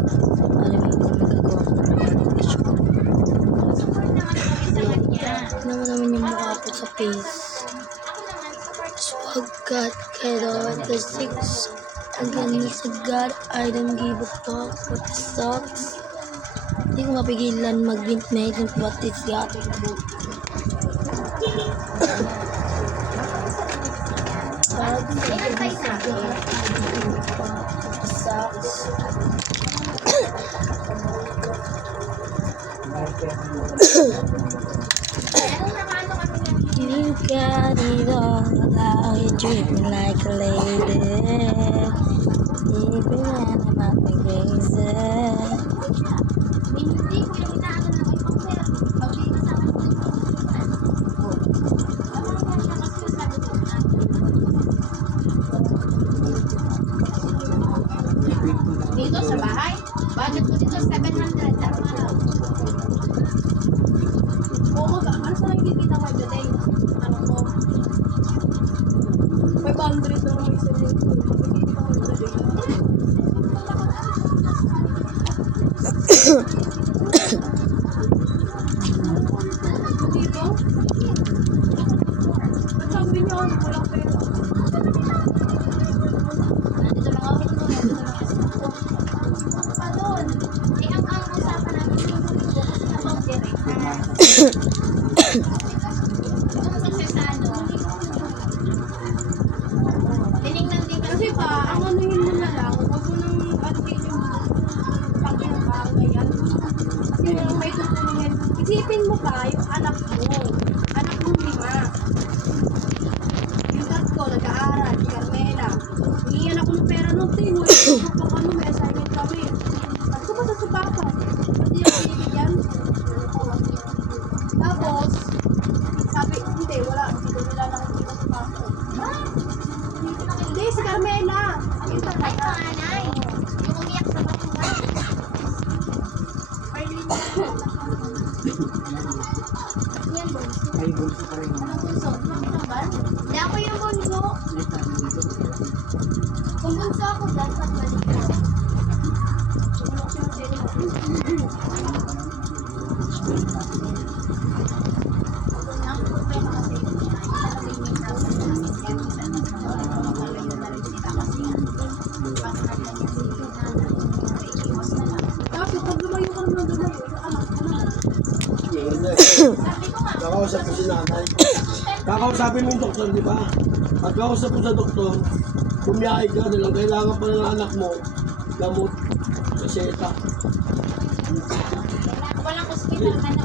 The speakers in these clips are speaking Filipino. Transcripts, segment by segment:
alam mo nagagawa ko ng application. Naman yung mukha ko sa face. Swagkat kaya the six. Again, sa God, I don't give a fuck what sucks. Hindi ko mapigilan mag-mint ng what is got. You got it all, how you treat me like a lady. Even when I'm not crazy. Dito sa bahay, budget ko dito 700. Oo, ano sa nakikita mo every day? Ano ko? 500 na lang isa dito. Nakikita mo every day. Dito? Ba't sabi niyo ano ko lang pera? Nandito lang ako. Pa doon. Eh, ang usapan namin yung about direct. Kasi sa ano, tinignan din kasi pa, ang anuhin mo na lang, huwag mo nang anuhin yung pagkakagay yan. Kasi walang may tutulungan. Isipin mo ba yung anak mo? Anak mo 5. Yung tatlo, nag-aaral, si Carmela. Hiniyan ako ng pera nung tin. Wala ko pang ano, may assignment kami. Sabi ko ba sa papa? Pati yung binibigyan? Tapos, sabi, hindi, wala. Hindi ko nila nakikita sa papa. Hindi, si Carmela. Yung talaga. Ay, panganay. Yung umiyak sa batuhan. Yan, bunso. Ay, bunso pa rin. Anong bunso? Nakitang ba? Hindi ako yung bunso. Kung bunso ako, dapat balik ko. Ang problema kasi, tapos pag lumayo ka naman doon, yung anak ko na. Sabi ko nga, Kakausap ko si nanay. Kakausapin mo yung doktor, di ba? Pag kausap mo sa doktor, bumiyahe ka na lang. Kailangan pa ng anak mo, gamot, reseta. walang hospital ka na.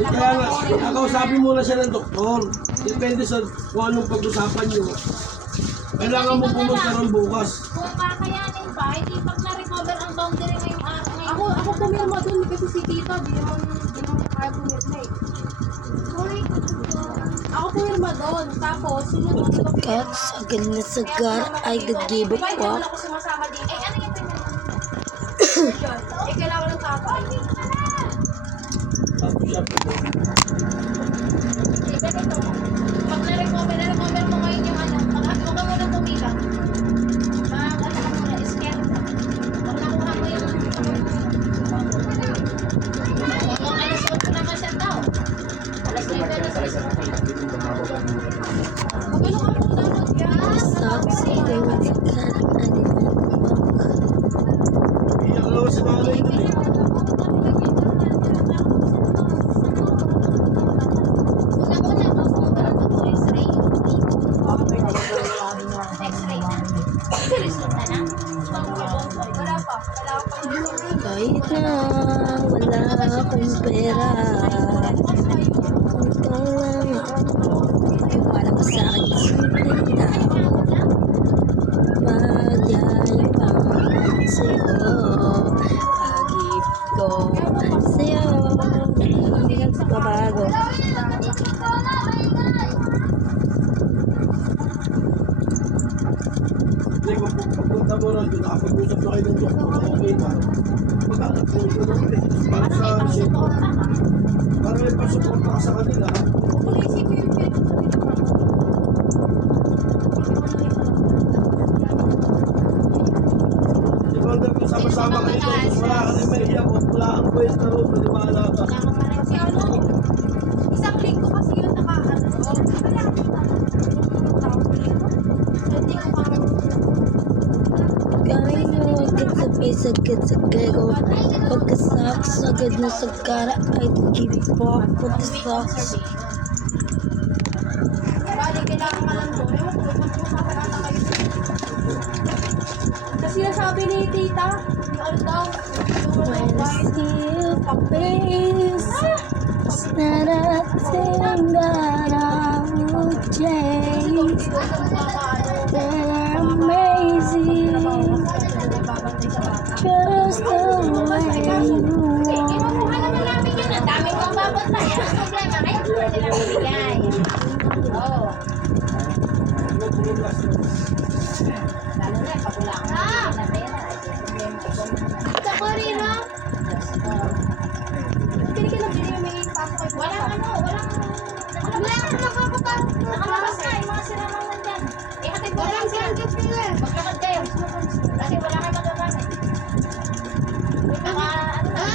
Kaya nga, kakausapin mo na siya ng doktor. Depende sa kung anong pag-usapan nyo. Kailangan mo pumunta ron bukas. Kung kakayanin pa, hindi pag na-recover ang boundary ngayong araw. Ako pumirma doon kasi si tita, di naman kaya pumirma eh. Ako pumirma doon, tapos sumunod ko Kat, again na sa God, I don't give a Wala fuck. ako sumasama dito. Eh, ano yung pinirma? Eh, kailangan ng tatay. Tapos siya po. Eh, ganito. Pag na-recover mo ngayon yung ano, huwag ka muna pumila. Mag-ano ka muna, scan ka. Pag nakuha mo yung alas 8 naman siya tao. Alas 9 na sa Magano ka muna mag-gas? Sucks, even when sa God, I don't give a fuck. Iyak naman si nanay doon eh. Una-una, pumunta lang ako x-ray. X-ray na. Resulta na. Wala pa. Kahit na wala akong pera, ikaw lang yung para mo sa akin simpleng tao. Magyayabang sa'yo, pag-ibig ko sa'yo, hindi nagbabago. Hindi ko pagpunta mo ron, nakapag-usap na kayo ng doktor. Okay ba? Mag-anak mo ito na ulit. Para sa reseta. Para may pasuporta ka sa kanila. Di ba order ko sama-sama kayo doon. Tapos wala ka rin may hiyak. Wala kang kwenta ron. Maniwala ka. Kasi ano, isang linggo kasi yun naka-ano. Malapit na. Tawag dito. Hindi ko pa Kaya mo agad sa face, agad sa gego. Pagka-socks, agad na sa cara. I don't give a fuck with the socks. bali, kailangan ka lang doon. Ewan ko, magpapakala kayo. Kasi nasabi ni tita, yung ano daw, When I see your face, it's not a thing that I will change. They're amazing, just the way you Kinukuha are. naman namin yun. Ang dami kong babantay. Ang problema, kaya pwede lang bigay. Oo. Lalo na, pagulang na na pera. Sa Corina, bili ka na bili, may pasok kayo. Walang ano, walang... Nakalabas na, yung mga sirangan nandyan. Hatid mo lang sila. Maglakad kayo. Kasi wala kayo magagamit. Baka, ano na.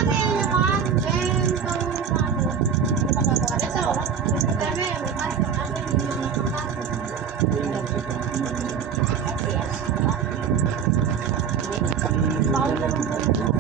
Bawal na lang po.